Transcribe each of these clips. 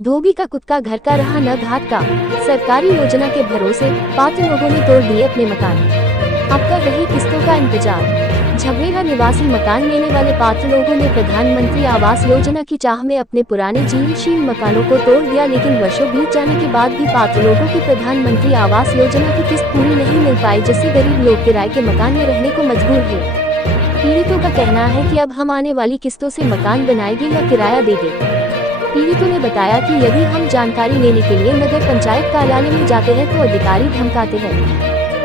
धोबी का कुत्ता घर का रहा न घाट का। सरकारी योजना के भरोसे पात्र लोगों ने तोड़ दिए अपने मकान। अब कर रही किस्तों का इंतजार। झबरेड़ा निवासी मकान लेने वाले पात्र लोगों ने प्रधानमंत्री आवास योजना की चाह में अपने पुराने जीर्णशील मकानों को तोड़ दिया, लेकिन वर्षों बीत जाने के बाद भी पात्र लोगों की प्रधानमंत्री आवास योजना की किस्त पूरी नहीं मिल पाई, जिससे गरीब लोग किराए के मकान में रहने को मजबूर है। पीड़ितों का कहना है कि अब हम आने वाली किस्तों से मकान बनाएंगे या किराया देंगे। पीड़ितों ने बताया कि यदि हम जानकारी लेने के लिए नगर पंचायत कार्यालय में जाते हैं तो अधिकारी धमकाते हैं।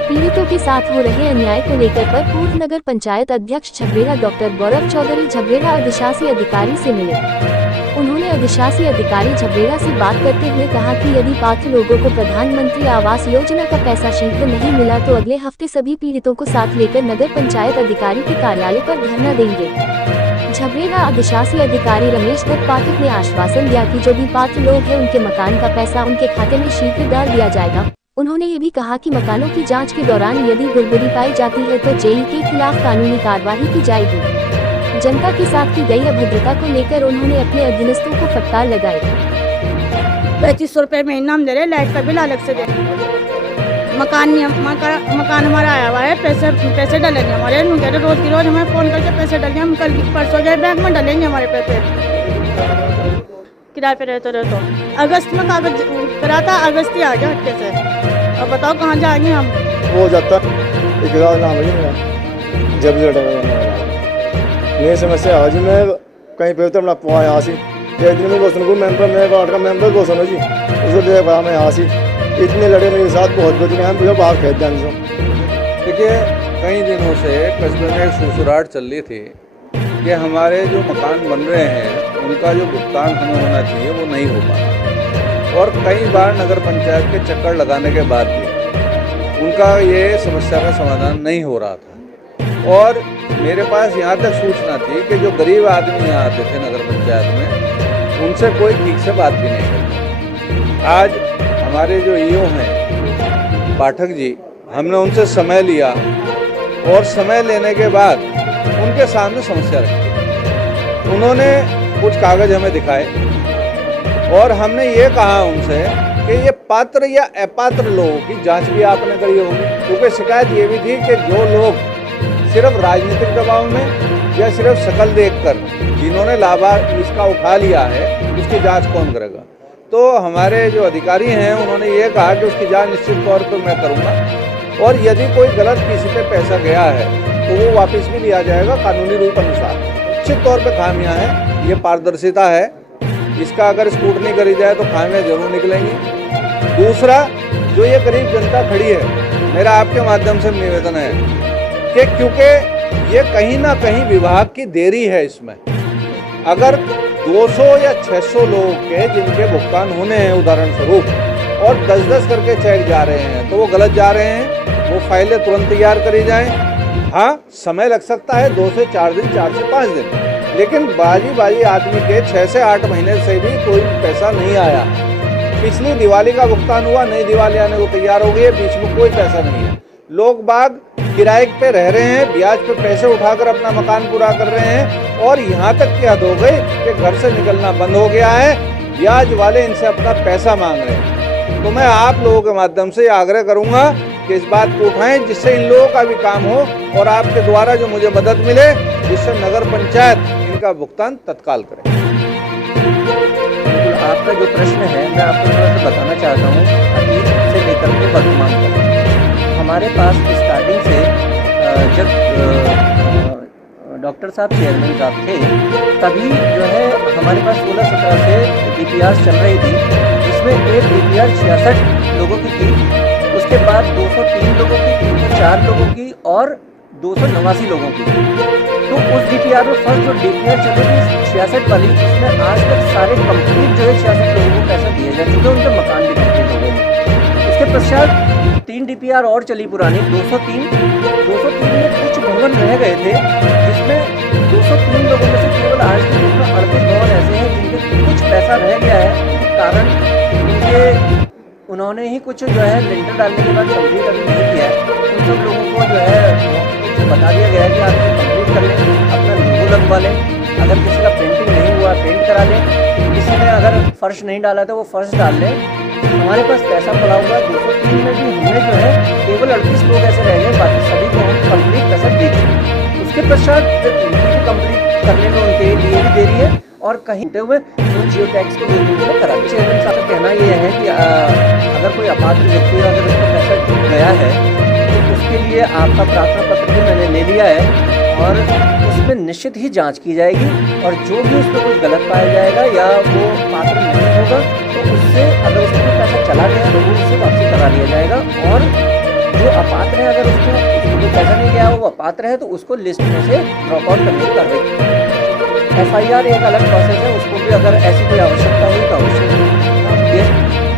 पीड़ितों के साथ हो रहे अन्याय को लेकर पर पूर्व नगर पंचायत अध्यक्ष झबरेड़ा डॉक्टर गौरव चौधरी झबरेड़ा अधिशासी अधिकारी से मिले। उन्होंने अधिशासी अधिकारी झबरेड़ा से बात करते हुए कहा कि यदि पात्र लोगों को प्रधानमंत्री आवास योजना का पैसा शीघ्र नहीं मिला तो अगले हफ्ते सभी पीड़ितों को साथ लेकर नगर पंचायत अधिकारी के कार्यालय पर धरना देंगे। झबरेड़ा अधिशासी अधिकारी रमेश दत्त पाठक ने आश्वासन दिया कि जो भी पात्र लोग हैं उनके मकान का पैसा उनके खाते में शीघ्र डाल दिया जाएगा। उन्होंने ये भी कहा कि मकानों की जांच के दौरान यदि गड़बड़ी पाई जाती है तो जेई के खिलाफ कानूनी कार्रवाई की जाएगी। जनता के साथ की गई अभद्रता को लेकर उन्होंने अपने अधीनस्थों को फटकार लगाई। 3500 रुपये महीना हम दे रहे, लाइट का बिल अलग से दे। मकान हमारा आया हुआ है, पैसे डालेंगे हमारे। रोज की रोज हमें फोन करके पैसे डालेंगे, हम कल परसों गए बैंक में डालेंगे हमारे पैसे। किराए पे रहते रहे तो अगस्त में कागज करा था, अगस्त ही आ गया हटके से। अब बताओ कहाँ जाएंगे हम। हो जाता नाम जब मेरी समस्या आज मैं कहीं पे तो अपना पुआ यहाँ से एक दिन में बोसन को मेंबर मेरे वार्ड का मेंबर बोसन जी उसे देख पाया मैं यहाँ से इतने लड़े मेरे साथ बहुत बदले हैं, मुझे बाहर खेत जाने से। देखिए कई दिनों से कस्बे में एक सुसुराहट चल रही थी कि हमारे जो मकान बन रहे हैं उनका जो भुगतान हमें होना चाहिए वो नहीं हो पा, और कई बार नगर पंचायत के चक्कर लगाने के बाद भी उनका ये समस्या का समाधान नहीं हो रहा था। और मेरे पास यहाँ तक सूचना थी कि जो गरीब आदमी यहाँ आते थे नगर पंचायत में उनसे कोई ठीक से बात भी नहीं करता। आज हमारे जो ईओ हैं पाठक जी, हमने उनसे समय लिया और समय लेने के बाद उनके सामने समस्या रखी। उन्होंने कुछ कागज हमें दिखाए और हमने ये कहा उनसे कि ये पात्र या अपात्र लोगों की जांच भी आपने करी होगी, क्योंकि शिकायत ये भी थी कि जो लोग सिर्फ राजनीतिक दबाव में या सिर्फ शकल देखकर जिन्होंने लाभ इसका उठा लिया है उसकी जांच कौन करेगा। तो हमारे जो अधिकारी हैं उन्होंने ये कहा कि उसकी जांच निश्चित तौर पर मैं करूँगा, और यदि कोई गलत किसी पे पैसा गया है तो वो वापस भी लिया जाएगा कानूनी रूप अनुसार। निश्चित तौर पे खामियां हैं, ये पारदर्शिता है, इसका अगर स्क्रूटनी करी जाए तो खामियां जरूर निकलेंगी। दूसरा, जो ये गरीब जनता खड़ी है, मेरा आपके माध्यम से निवेदन है कि क्योंकि ये कहीं ना कहीं विभाग की देरी है इसमें। अगर 200 या 600 लोगों के जिनके भुगतान होने हैं उदाहरण स्वरूप, और 10-10 करके चेक जा रहे हैं तो वो गलत जा रहे हैं, वो फाइलें तुरंत तैयार करी जाएं। हाँ, समय लग सकता है 2 से 4 दिन, 4 से 5 दिन, लेकिन बाजी आदमी के 6 से 8 महीने से भी कोई पैसा नहीं आया। पिछली दिवाली का भुगतान हुआ, नई दिवाली आने को तैयार हो गई है, बीच में कोई पैसा नहीं है। लोग बाग किराए पे रह रहे हैं, ब्याज पे पैसे उठाकर अपना मकान पूरा कर रहे हैं, और यहाँ तक की हद हो गई कि घर से निकलना बंद हो गया है, ब्याज वाले इनसे अपना पैसा मांग रहे हैं। तो मैं आप लोगों के माध्यम से आग्रह करूँगा कि इस बात को उठाएं जिससे इन लोगों का भी काम हो और आपके द्वारा जो मुझे मदद मिले जिससे नगर पंचायत इनका भुगतान तत्काल करे। आपका जो प्रश्न है मैं आपको थोड़ा सा बताना चाहता हूँ अतीत से लेकर के वर्तमान तक। हमारे पास स्टार्टिंग से जब डॉक्टर साहब चेयरमैन साहब थे तभी जो है हमारे पास 16-17 से DPR चल रही थी, जिसमें एक DPR 66 लोगों की थी, उसके बाद 203 लोगों की, 304 लोगों की और 289 लोगों की। तो उस DPR में फर्स्ट जो DPR चल रही थी 66 वाली, उसमें आज तक सारे कंप्लीट जो है 66 लोगों को पैसा दिए जा चुके, उनके मकान भी कंप्लीट हो गए। उसके पश्चात 3 DPR और चली पुरानी 203 में कुछ भवन रह गए थे, जिसमें 203 लोगों में से केवल आज के दिन में 38 भवन ऐसे हैं जिनके कुछ पैसा रह गया है, कारण उनके उन्होंने ही कुछ जो है लिंटर डालने के बाद कंप्लीट अभी नहीं किया है। उन सब लोगों को जो है बता दिया गया है कि आप कंप्लीट कर लें, अपना लोगो लगवा लें, अगर किसी का पेंटिंग नहीं हुआ पेंट करा लें, किसी ने अगर फर्श नहीं डाला तो वो फर्श डाल लें। हमारे पास पैसा पड़ा हुआ है। 203 में भी हमने जो है केवल 38 लोग ऐसे रह गए, बाकी सभी को हम कंप्लीट पैसा दे चुके। उसके पश्चात कंप्लीट करने में उनके लिए भी देरी है और कहीं हुए उन जियो टैक्स को 2 दिन में करा। चेयरमैन साहब का कहना ये है कि अगर कोई अपात्र व्यक्ति अगर उसको पैसा डूब गया है तो उसके लिए आपका प्रार्थना पत्र भी मैंने ले लिया है और उसमें निश्चित ही जांच की जाएगी और जो भी उसमें कुछ गलत पाया जाएगा या वो पात्र नहीं होगा तो उससे अगर उसमें कोई पैसा चला गया तो वो उससे वापसी करा लिया जाएगा और जो अपात्र है अगर उसको कोई पैसा नहीं गया वो अपात्र है तो उसको लिस्ट में से ड्रॉप आउट करने की कार्रवाई। FIR एक अलग प्रोसेस है, उसको भी अगर ऐसी कोई आवश्यकता हुई तो अवश्य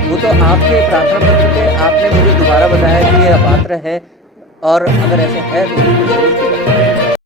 वो तो आपके प्रार्थना पत्र पे आपने मुझे दोबारा बताया कि ये अपात्र है और अगर ऐसे है तो उसको जरूर